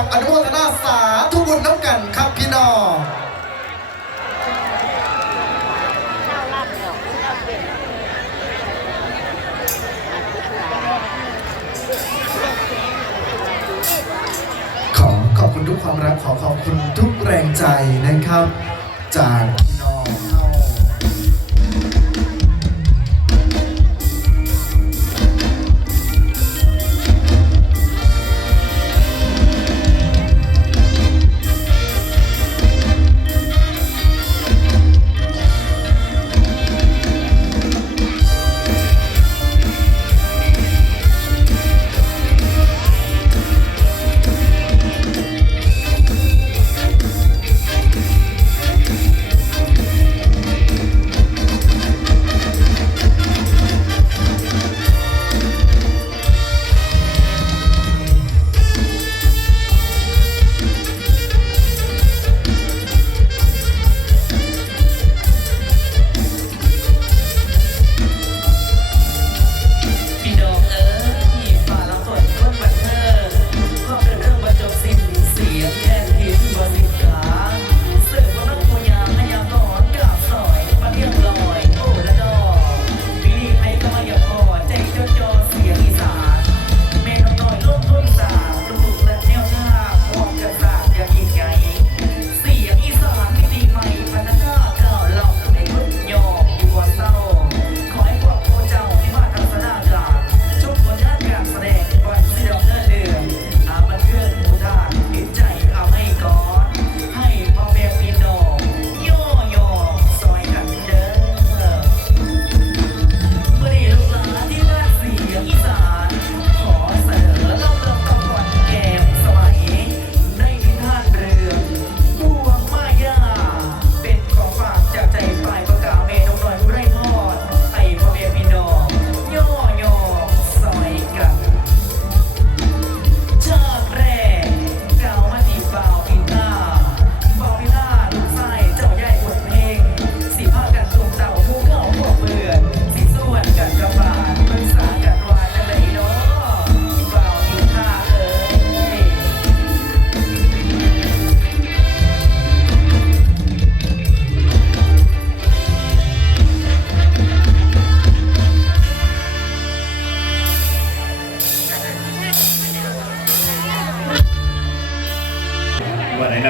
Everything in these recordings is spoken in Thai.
งอนุโมทนาสาธุบุญน้ำกันครับพี่น้องขอขอบคุณทุกความรักขอขอบคุณทุกแรงใจนะครับ จาก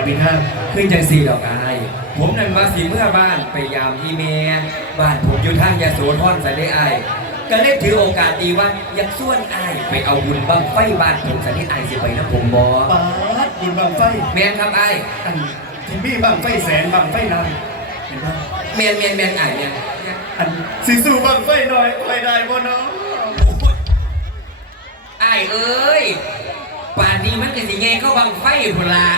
วันไหนนะพี่ท่านขึ้นจังสี่ดอกอายผมนั่นว่าสีเมื่อบ้านไปยามอีเมลบ้านผมอยู่ทางยาโสธรใส่ได้อายก็เลยถือโอกาสดีว่าอยากส่วนอายไปเอาบุญบังไฟบ้านผมสันนิอายสิไปนะผมบอปาดบุญบังไฟแมนครับอายอันที่มีบังไฟแสนบังไฟล้านเห็นปะแมนแมนแมนอายแมนอันสิสู่บังไฟหน่อยคอยได้บ่เนาะอายเอ้ยป่านนี้มันก็สิแงเข้าบังไฟพุ่นละ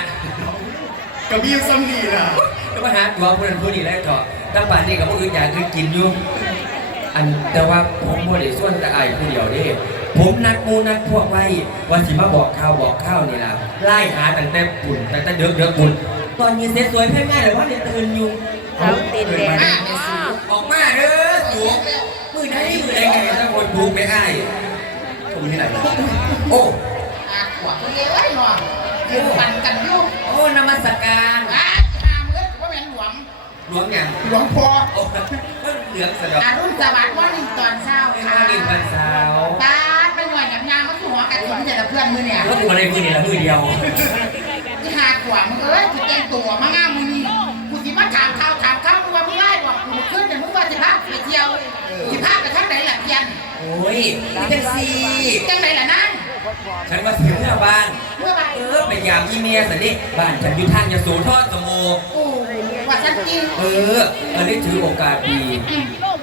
ก็มีอยู่ซ้ำนี่ล่ะก็มาหาตัวผู้นั้นผู้นี้แล้วเถอะตั้งป่านนี้กับผู้อื่นอยากคือกินอยู่ อันแต่ว่าผมบ่ได้ส่วนแต่อายผู้เดียวเด้ผมนัดหมูนัดพวกไว้ว่าสิมาบอกข่าวบอกข้าวนี่ล่ะไล่หาตั้งแต่ปุ่นตั้งแต่เดือกเดือกปุ่นตอนนี้เซ็ตสวยแพ่ง่ายเลยว่าเดี๋ยวตื่นอยู่เอาตีนแดงออกมาเด้อสูมือไหนมือไหนไงถ้าคนถูกไม่อ้ายผมที่ไหนโอ้อาขวบเลี้ยวไอ้หนอ ยืนปั่นกันอยู่โอ้นมัสการอาหามเอ้ยว่าเป็นหลวงหลวงอย่างหลวงพ่อโอ้เหลืองสะดอกอารุ่นสวัสดิ์ว่าหนึ่งตอนเช้าเป็นค่ะว่าดินวันเสาร์ตาไปหน่วยกับยางมันคือหัวกระถิ่นแต่ละเพื่อนมือเนี่ยแล้วตัวอะไรมือนี่ละมือเดียวที่หาขวบมึงเอ้ยที่แต่งตัวมางามมือนี่กูสิมาถามข่าวถามข่าวมึงว่ามึงไล่บอกกูขึ้นแต่มึงว่าสิพาไปเที่ยวสิพาไปทางไหนล่ะเพียนโอ้ยนี่แท็กซี่จังไหนล่ะนั่นฉันมาถึงหน้าบ้าน เมื่อวานเออไปยามอีเมียสันนี่บ้านฉันอยู่ทางยโสธรสมโอโอ้ว่าฉันจริงเออก็ได้ถือโอกาสดี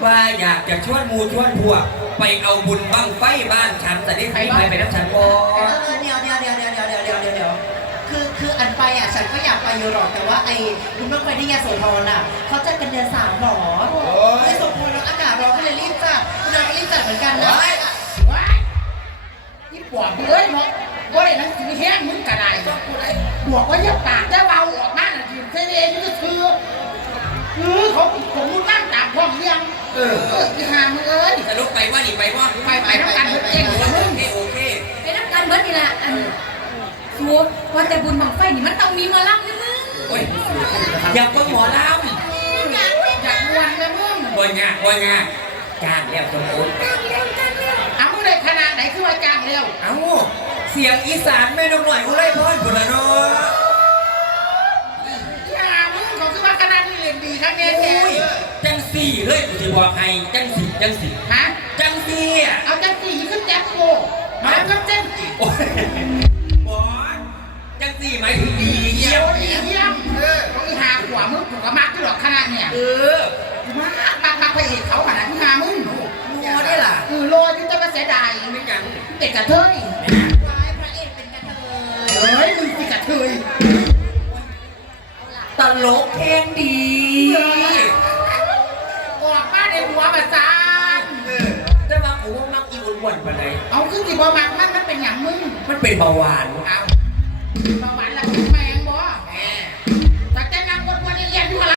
ว่าอยากจะชวนหมูชวนพวก ไปเอาบุญบังไฟบ้านฉันแต่ได้ใครไปไปน้ำฉันบอเออเดี๋ยวเดี๋ยวเดี๋ยวเดี๋ยวเดี๋ยวเดี๋ยวเดี๋ยวเดี๋ยวเดี๋ยวคือคืออันไปอะฉันก็อยากไปอยู่หรอกแต่ว่าไอ้คุณต้องไปที่ยาโสธรอะเขาจัดกันเดือนสามหรอไม่สมควรแล้วอากาศร้อนก็เลยรีบจัดคุณนายก็รีบจัดเหมือนกันนะว้ายนี่ปวดเอ้ยเนาะ ว่าได้นังสือแห้งมึงกระไดบอกว่าอย่าปากอย่เบาออกมาน่ะทีเซเดนี่ก็คือคือเขาผมมึงนั่งตามพ่อเลี้ยงเออเออที่หามึงเอ้ยสรุปไปว่านี่ไปว่าไปไปน้ำกันเบิดเก่งกว่ามึงโอเคโอเคไปนักการเบิร์ดนี่แหละอันสชัวว่าแต่บุญบังไฟนี่มันต้องมีมาล่ำนะมึงโอ้ยอยากเบิ่งหมอลอยากอยากมวนเลยมึงำบ่ยากบ่ยากจ้างแล้วสมบูรณ์เอามึงได้ขนาดไหนคือว่าจ้างเร็วเอา สียงอีสานแม่นกหน่อยอุไรพรพุ่นละเนาะอย่ามึงเขาคือว่าขนาดนี้เรียนดีทั้งแน่แท้โอ้ยจังสี่เลยกูสิบอกให้จังสี่จังสี่ฮะจังสี่อะเอาจังสี่ขึ้นแจ็คโกมาก็เจ้นจีโอ้ยบอสจังสี่หมายถึงดีเยี่เดี๋ยยวมดีเยี่ยมเออเขาอีหาขวามึงถูกกระมักที่หรอกขนาดเนี่ยเออมากมากมากพระเอกเขาขนาดที่หามึงงัวได้ล่ะเออโรยที่จะมาเสียดายไม่ยังเด็กกระเทย บ่มักมันมันเป็นอย่างมึงมันเป็นเบาหวาน เอาประวัติ